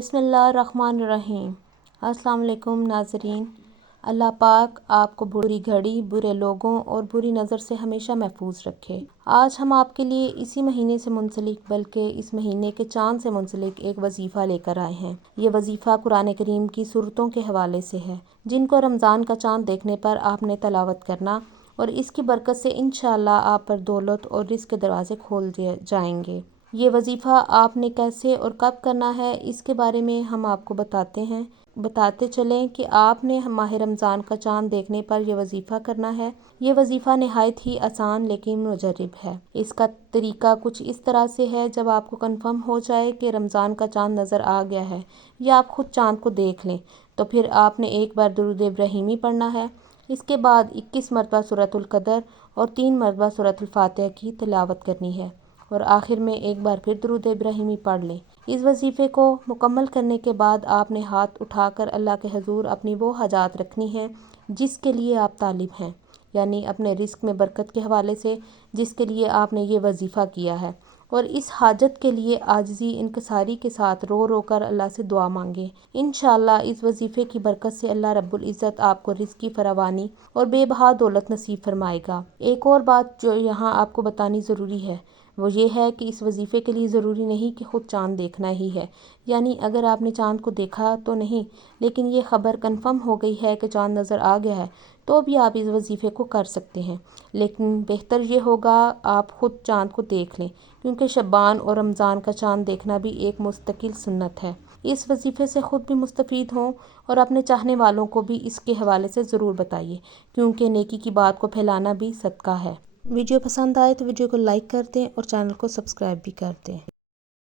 बिस्मिल्लाहिर्रहमानिर्रहीम। अस्सलाम वालेकुम नाज़रीन। अल्लाह पाक आपको बुरी घड़ी, बुरे लोगों और बुरी नज़र से हमेशा महफूज रखे। आज हम आपके लिए इसी महीने से मुंसलिक बल्कि इस महीने के चाँद से मुंसलिक एक वजीफ़ा लेकर आए हैं। ये वजीफ़ा कुरान करीम की सूरतों के हवाले से है जिनको रमज़ान का चाँद देखने पर आपने तलावत करना और इसकी बरकत से इंशाअल्लाह आप पर दौलत और रिज़्क़ के दरवाज़े खोल दिए जाएंगे। ये वजीफ़ा आपने कैसे और कब करना है इसके बारे में हम आपको बताते चलें कि आपने माह रमज़ान का चाँद देखने पर यह वजीफ़ा करना है। ये वजीफ़ा नहायत ही आसान लेकिन मुजर्रब है। इसका तरीका कुछ इस तरह से है, जब आपको कन्फर्म हो जाए कि रमज़ान का चाँद नज़र आ गया है या आप ख़ुद चाँद को देख लें तो फिर आपने एक बार दुरूद इब्राहिमी पढ़ना है। इसके बाद 21 मरतबा सूरतुल क़दर और 3 मरतबा सूरतुल फातिहा की तिलावत करनी है और आखिर में एक बार फिर दुरूद इब्राहिमी पढ़ लें। इस वजीफ़े को मुकम्मल करने के बाद आपने हाथ उठाकर अल्लाह के हजूर अपनी वो हाजात रखनी है जिसके लिए आप तालिब हैं, यानी अपने रिज़्क़ में बरकत के हवाले से जिसके लिए आपने ये वजीफ़ा किया है, और इस हाजत के लिए आजिज़ी इनकसारी के साथ रो रो कर अल्लाह से दुआ मांगे। इंशाअल्लाह इस वजीफ़े की बरकत से अल्लाह रब्बुल इज़्ज़त आपको रिज़्क़ की फरावानी और बेबहा दौलत नसीब फरमाएगा। एक और बात जो यहाँ आपको बतानी ज़रूरी है वो ये है कि इस वजीफ़े के लिए ज़रूरी नहीं कि ख़ुद चाँद देखना ही है, यानी अगर आपने चाँद को देखा तो नहीं लेकिन ये ख़बर कन्फर्म हो गई है कि चाँद नज़र आ गया है तो भी आप इस वजीफ़े को कर सकते हैं। लेकिन बेहतर ये होगा आप ख़ुद चाँद को देख लें, क्योंकि शबान और रमज़ान का चाँद देखना भी एक मुस्तकिल सुन्नत है। इस वजीफ़े से ख़ुद भी मुस्तफ़ीद हों और अपने चाहने वालों को भी इसके हवाले से ज़रूर बताइए, क्योंकि नेकी की बात को फैलाना भी सदका है। वीडियो पसंद आए तो वीडियो को लाइक कर दें और चैनल को सब्सक्राइब भी कर दें।